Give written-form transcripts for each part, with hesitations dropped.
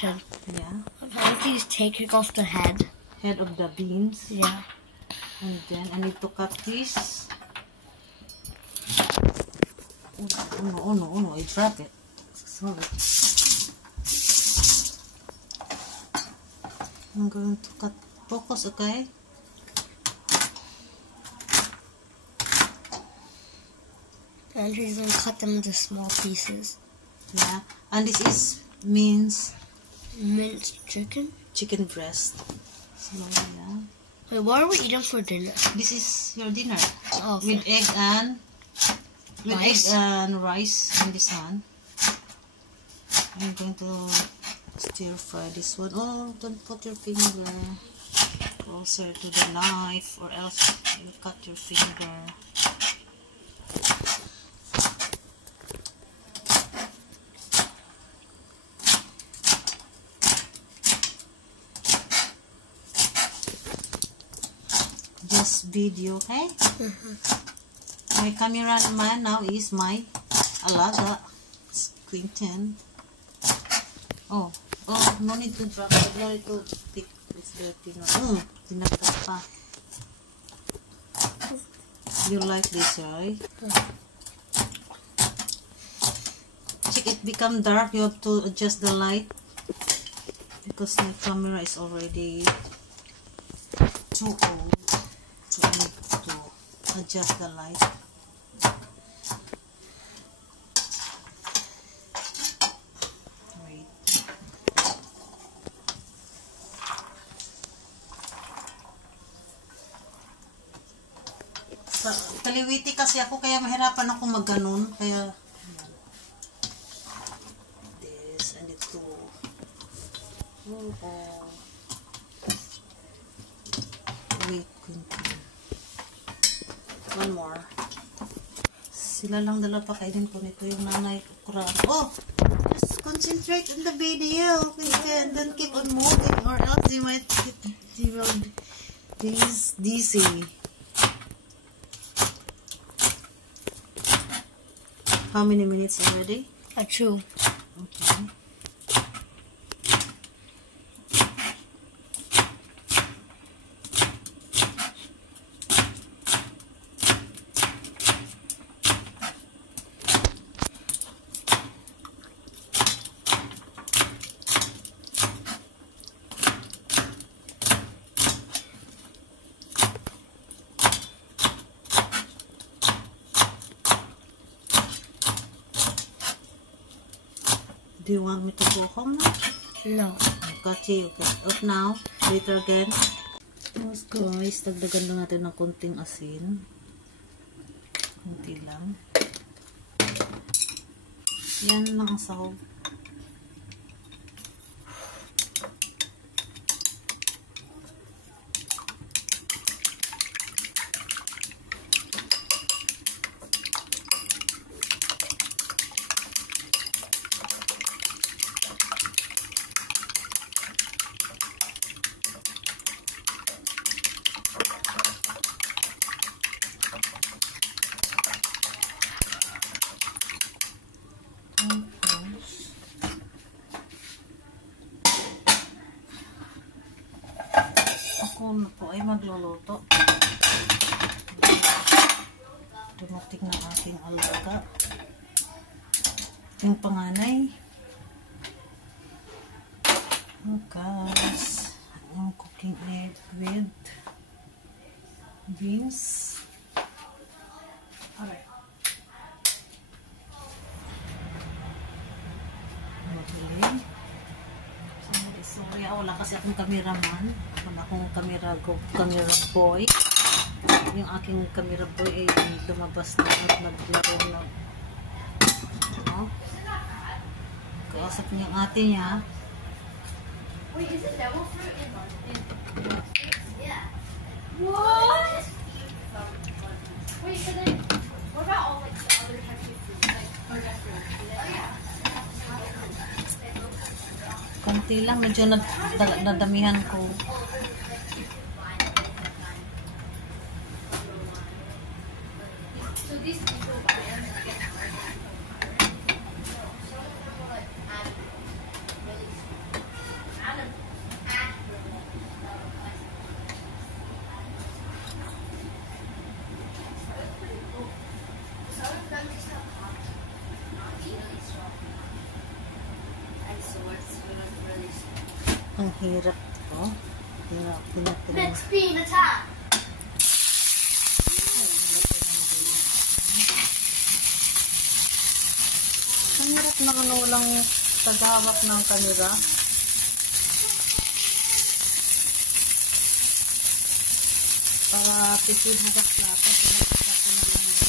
question. Yeah. How do you take off the head? Head of the beans. Yeah. And then I need to cut this. Oh no, I dropped it. Sorry. I'm going to cut. Focus, okay? And he's going to cut them into small pieces. Yeah. And this is minced chicken? Chicken breast. So, yeah. Wait, what are we eating for dinner? This is your dinner. Oh, okay. With egg and rice in this one. I'm going to stir fry this one. Oh, don't put your finger closer to the knife or else you cut your finger. Just video, okay? My cameraman now is my alaga, Quinten. Oh, no need to drop it. No need to pick this dirty one. Tinagdag pa. You like this, right? Check it become dark. You have to adjust the light because my camera is already too old to adjust the light. Kaliwiti kasi ako kaya mahirapan ako magganon kaya this and it too. Wait, continue. One more. Sila lang dala pa kainin ko nito yung nanay ko. Oh, just concentrate on the video. And don't keep on moving or else you might get dizzy. How many minutes already? 2. Okay. Do you want me to go home now? No. Got you. Okay. Up now. Later again. Tapos guys, dagdagan lang natin ng konting asin. Konti lang. Yan lang ang sahog. Ako na po ay magluluto. Dumating na aking alaga. Yung panganay. Guys, I'm cooking egg with beans. Alright. Mabili. Sorry, wala kasi akong cameraman. Wala akong camera boy. Yung aking camera boy ay lumabas na at naglaro na. Kausap niya yung ate niya. Wait, is it devil fruit in yeah. What? Wait, so then what about all like the other types of fruits, like fruit? Oh yeah. Konti lang, medyo nadamihan ko. So these people buy them and get Ang hirap to. Let's be the top. Ang hirap na walang tagahawak ng kamera. Para tipid na kaklata, pinagkita ko na lang yun.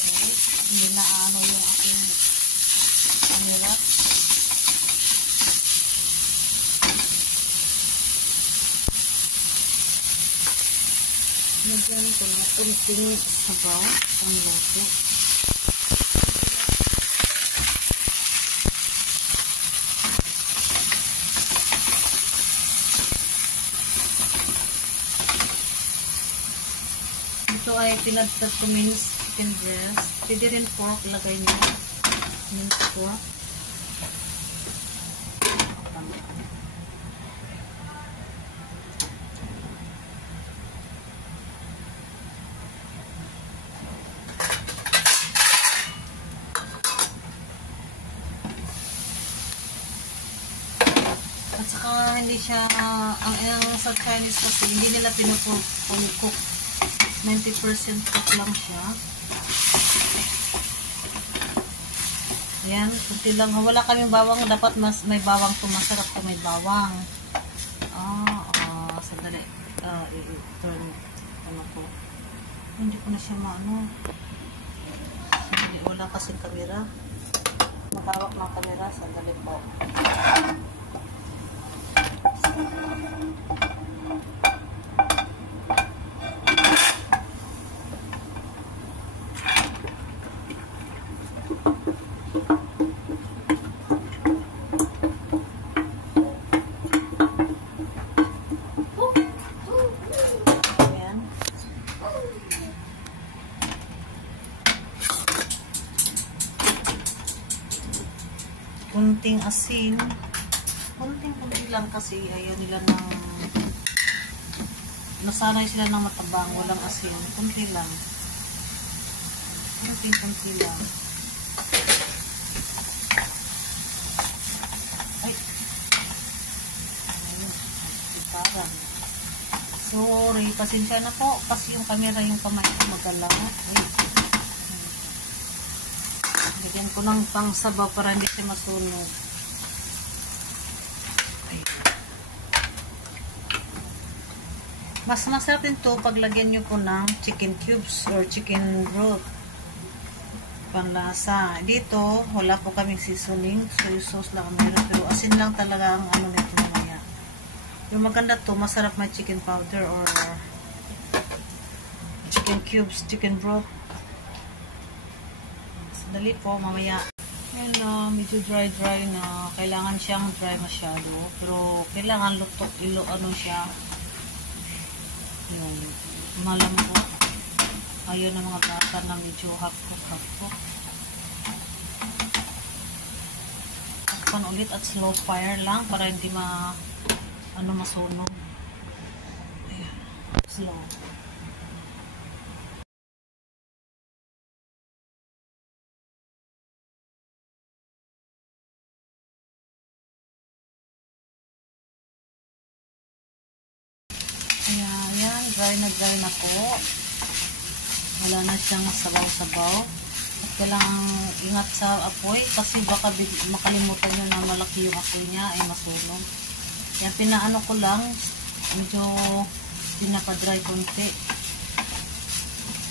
Okay. Hindi na ano yung aking kamera. Nagyan ko na kunting sabaw ang loto. Ito ay pinagtag ko minced chicken breast. Pwede rin pork, lagay niyo. Minced pork. At saka hindi siya, ang sa Chinese kasi hindi nila pinucook. 90% cook lang siya. Ayan, kunti lang. Wala kaming bawang. Dapat mas may bawang to. Masarap to may bawang. Sandali. I-turn. Ano ko. Hindi ko na siya maano. Sandali. Wala kasing kamera. Magawak ng kamera. Sandali po. Kunting asin. Kunting lang kasi ayaw nila ng nasanay sila ng matabang, walang asin. Kunti lang. Kunti lang. Ay. Ayun. Parang. Sorry, pasensya na po kasi yung camera yung kamay ko magalaw. Ay. Lagyan ko ng pangsabaw para hindi siya masunog. Mas masarap din to pag lagyan nyo po ng chicken cubes or chicken broth. Panlasa. Dito, wala po kaming seasoning. Soy sauce lang meron. Pero asin lang talaga ang ano nito mamaya. Yung maganda to, masarap may chicken powder or chicken cubes, chicken broth. Dali po, mamaya. Ayan, medyo dry na. Kailangan siyang dry masyado. Pero, kailangan lutok, ano siya. Yung malambot. Ayaw ng mga bata na medyo hapok. Takpan ulit at slow fire lang para hindi masunog. Ayan, slow. Ayan, dry na po. Wala na siyang sabaw-sabaw. At kailangan ingat sa apoy kasi baka makalimutan nyo na malaki yung apoy niya ay masunog. Yan, pinaano ko lang, medyo pinapadry konti.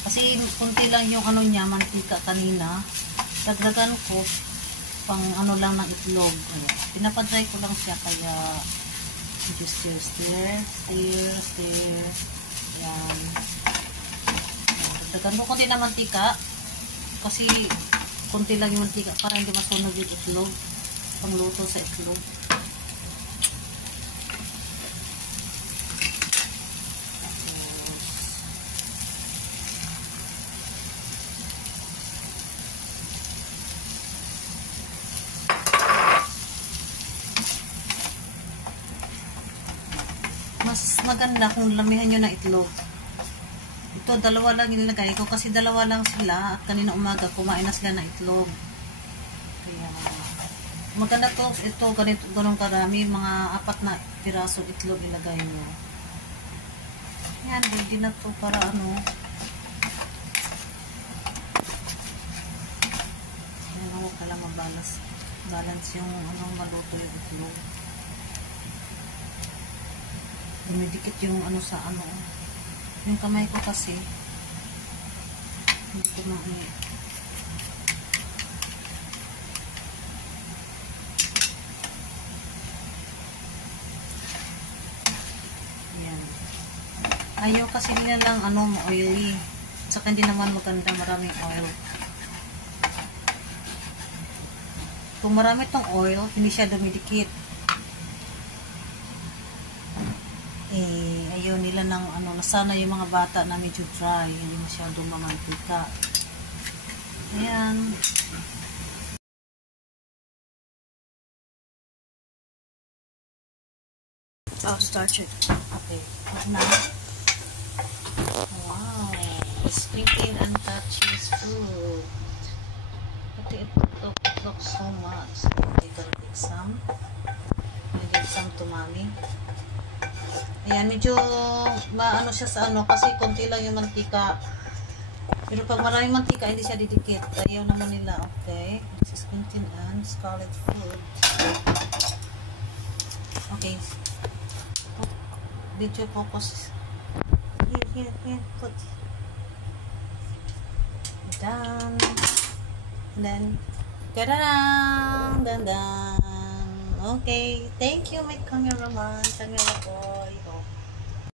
Kasi konti lang yung ano niya, mantika kanina. Dagdagan ko pang ano lang ng itlog. Ayan, pinapadry ko lang siya kaya just stir. Ayan. Dagdagan ko konti na mantika. Kasi konti lang yung mantika para hindi masunog yung itlog. Pangluto sa itlog. Mas maganda kung lamihan nyo na itlog. Ito, dalawa lang nilagay ko kasi dalawa lang sila at kanina umaga kumain na sila na itlog. Kaya, Maganda to, ito, ganito, ganun karami, mga 4 na piraso itlog ilagay mo. Yan, ready na to para ano. Yan, huwag ka lang mabalance yung ano, maluto yung itlog. Dumidikit yung ano sa ano. Yung kamay ko kasi, hindi ko ayaw kasi nila lang ano, oily. Saka hindi naman maganda maraming oil. Kung marami tong oil, hindi siya dumidikit. Ayaw nila ng ano, nasana yung mga bata na medyo dry, hindi masyadong mamantika. Ayan. I'll start it. Okay. Now. Wow. Sweetened and touches food. It looks so much. Okay, gonna take some. I give some to mommy. Ayan, medyo maano siya sa ano kasi konti lang yung mantika. Pero pag maraming mantika, hindi siya didikit. Ayaw naman nila. Okay. This is sweetened and scarlet food. Okay. Video focus. Here, put. Done. And then, dan. Okay. Thank you, my cameraman. Camera boy. Oh.